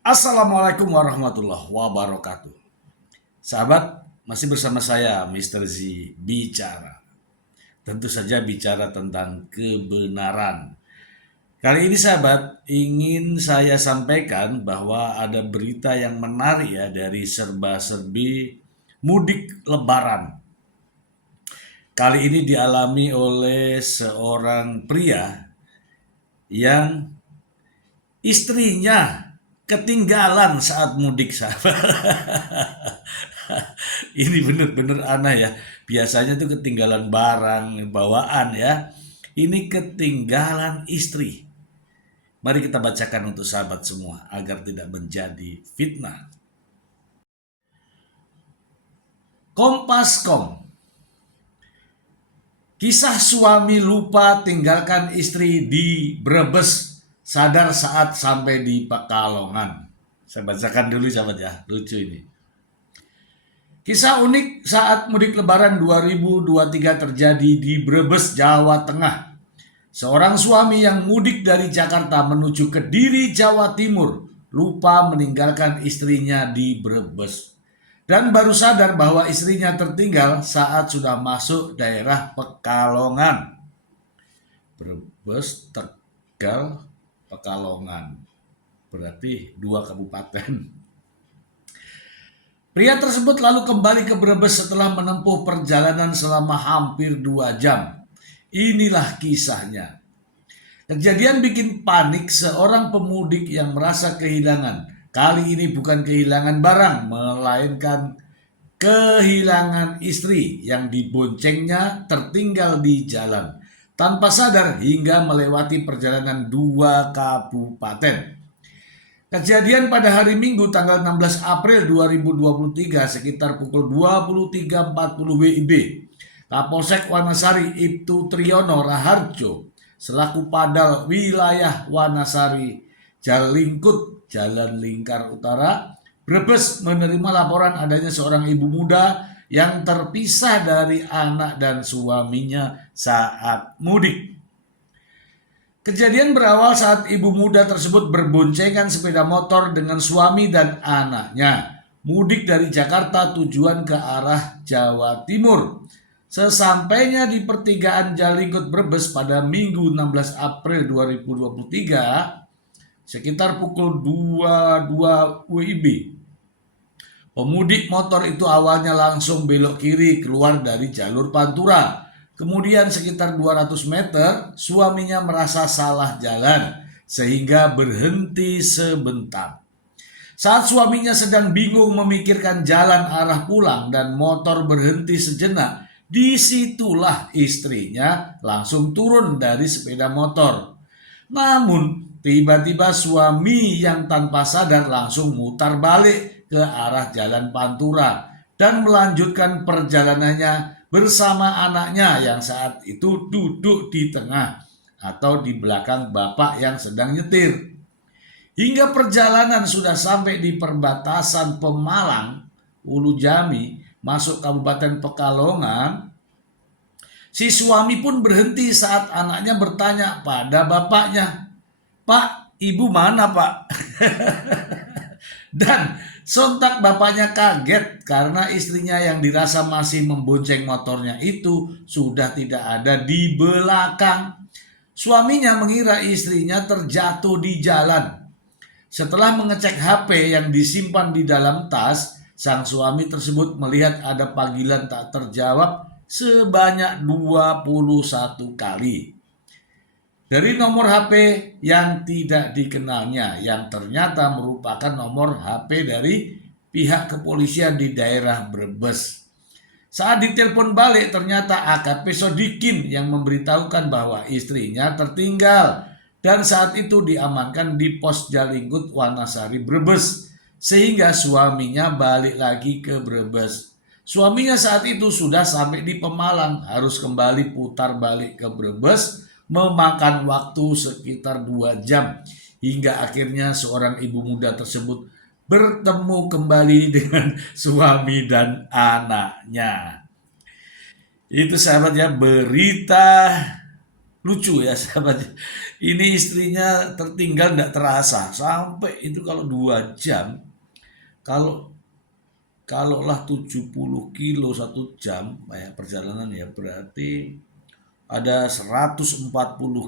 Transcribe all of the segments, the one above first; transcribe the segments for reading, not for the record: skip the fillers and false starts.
Assalamualaikum warahmatullahi wabarakatuh. Sahabat, masih bersama saya Mr. Z bicara. Tentu saja bicara tentang kebenaran. Kali ini sahabat, ingin saya sampaikan bahwa ada berita yang menarik ya dari serba-serbi mudik lebaran. Kali ini dialami oleh seorang pria yang istrinya ketinggalan saat mudik sahabat. Ini bener-bener aneh ya. Biasanya tuh ketinggalan barang, bawaan ya. Ini ketinggalan istri. Mari kita bacakan untuk sahabat semua agar tidak menjadi fitnah. Kompas.com. Kisah suami lupa tinggalkan istri di Brebes, sadar saat sampai di Pekalongan. Saya bacakan dulu sahabat ya, lucu ini. Kisah unik saat mudik lebaran 2023 terjadi di Brebes, Jawa Tengah. Seorang suami yang mudik dari Jakarta menuju Kediri, Jawa Timur, lupa meninggalkan istrinya di Brebes. Dan baru sadar bahwa istrinya tertinggal saat sudah masuk daerah Pekalongan. Brebes, Tegal, Pekalongan. Berarti 2 kabupaten. Pria tersebut lalu kembali ke Brebes setelah menempuh perjalanan selama hampir 2 jam. Inilah kisahnya. Kejadian bikin panik seorang pemudik yang merasa kehilangan. Kali ini bukan kehilangan barang, melainkan kehilangan istri yang diboncengnya tertinggal di jalan. Tanpa sadar hingga melewati perjalanan 2 kabupaten. Kejadian pada hari Minggu tanggal 16 April 2023 sekitar pukul 23.40 WIB. Kapolsek Wanasari Ibtu Triyono Raharjo selaku Padal wilayah Wanasari Jalingkut Jalan Lingkar Utara Brebes menerima laporan adanya seorang ibu muda yang terpisah dari anak dan suaminya saat mudik. Kejadian berawal saat ibu muda tersebut berboncengan sepeda motor dengan suami dan anaknya mudik dari Jakarta tujuan ke arah Jawa Timur. Sesampainya di pertigaan Jalingkut Brebes pada Minggu 16 April 2023 sekitar pukul 22 WIB. Pemudik motor itu awalnya langsung belok kiri keluar dari jalur Pantura. Kemudian sekitar 200 meter suaminya merasa salah jalan sehingga berhenti sebentar. Saat suaminya sedang bingung memikirkan jalan arah pulang dan motor berhenti sejenak, disitulah istrinya langsung turun dari sepeda motor. Namun tiba-tiba suami yang tanpa sadar langsung mutar balik ke arah jalan Pantura dan melanjutkan perjalanannya bersama anaknya yang saat itu duduk di tengah atau di belakang bapak yang sedang nyetir. Hingga perjalanan sudah sampai di perbatasan Pemalang, Ulu Jami, masuk Kabupaten Pekalongan, si suami pun berhenti saat anaknya bertanya pada bapaknya, "Pak, ibu mana pak?" Dan sontak bapaknya kaget karena istrinya yang dirasa masih membonceng motornya itu sudah tidak ada di belakang. Suaminya mengira istrinya terjatuh di jalan. Setelah mengecek HP yang disimpan di dalam tas, sang suami tersebut melihat ada panggilan tak terjawab sebanyak 21 kali dari nomor HP yang tidak dikenalnya, yang ternyata merupakan nomor HP dari pihak kepolisian di daerah Brebes. Saat ditelepon balik, ternyata AKP Sodikin yang memberitahukan bahwa istrinya tertinggal dan saat itu diamankan di pos Jalingkut Wanasari Brebes, sehingga suaminya balik lagi ke Brebes. Suaminya saat itu sudah sampai di Pemalang, harus kembali putar balik ke Brebes, memakan waktu sekitar 2 jam hingga akhirnya seorang ibu muda tersebut bertemu kembali dengan suami dan anaknya. Itu sahabat ya, berita Lucu ya sahabat. Ini istrinya tertinggal nggak terasa sampai itu kalau 2 jam. Kalau kalaulah 70 kilo 1 jam ya perjalanan ya berarti ada 140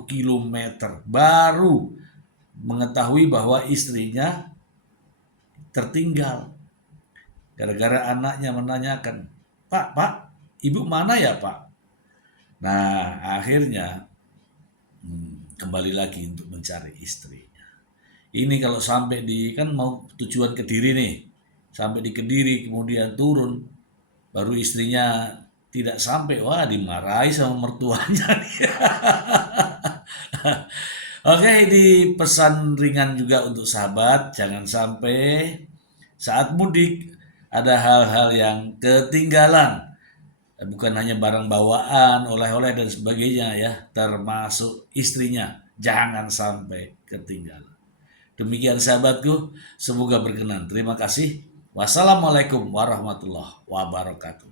kilometer baru mengetahui bahwa istrinya tertinggal. Gara-gara anaknya menanyakan, Pak, ibu mana ya Pak? Nah akhirnya kembali lagi untuk mencari istrinya. Ini kalau sampai di, kan mau tujuan Kediri nih, sampai di Kediri kemudian turun, baru istrinya tidak sampai, wah dimarahi sama mertuanya. Oke, ini pesan ringan juga untuk sahabat, jangan sampai saat mudik ada hal-hal yang ketinggalan. Bukan hanya barang bawaan, oleh-oleh dan sebagainya ya, termasuk istrinya. Jangan sampai ketinggalan. Demikian sahabatku, semoga berkenan. Terima kasih. Wassalamualaikum warahmatullahi wabarakatuh.